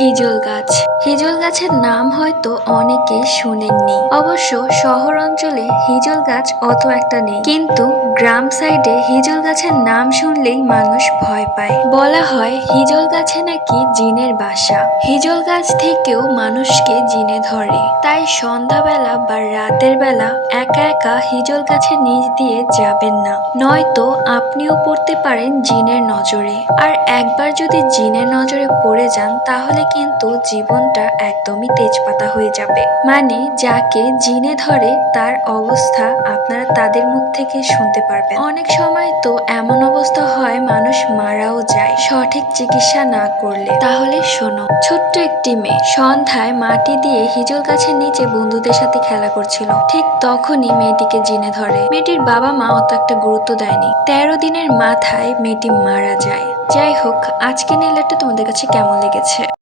হিজল গাছ। হিজল গাছের নাম হয়তো অনেকেই শুনেননি। অবশ্য শহর অঞ্চলে হিজল গাছ অত একটা নেই, কিন্তু গ্রাম সাইডে হিজল গাছের নাম শুনলেই মানুষ ভয় পায়। বলা হয় হিজল গাছে নাকি জিনের বাসা। হিজল গাছ থেকেও মানুষকে জিনে ধরে, তাই সন্ধ্যাবেলা বা রাতের বেলা একা একা হিজল গাছের নিচ দিয়ে যাবেন না, নয়তো আপনিও পড়তে পারেন জিনের নজরে। আর একবার যদি জিনের নজরে পড়ে যান তাহলে কিন্তু জীবনটা একদমই তেজপাতা হয়ে যাবে। মানে যাকে জিনে ধরে তার অবস্থা আপনারা তাদের মুখ থেকে শুনতে পারবেন। অনেক সময় তো এমন অবস্থা হয় মানুষ মারাও যায় সঠিক চিকিৎসা না করলে। তাহলে শোনো, ছোট্ট একটি মেয়ে সন্ধ্যায় মাটি দিয়ে হিজল গাছের নিচে বন্ধুদের সাথে খেলা করছিল। ঠিক তখনই মেয়েটিকে জিনে ধরে। মেয়েটির বাবা মা অত একটা গুরুত্ব দেয়নি। 13 দিনের মাথায় মেয়েটি মারা যায়। যাই হোক, আজকে নিলাটা তোমাদের কাছে কেমন লেগেছে?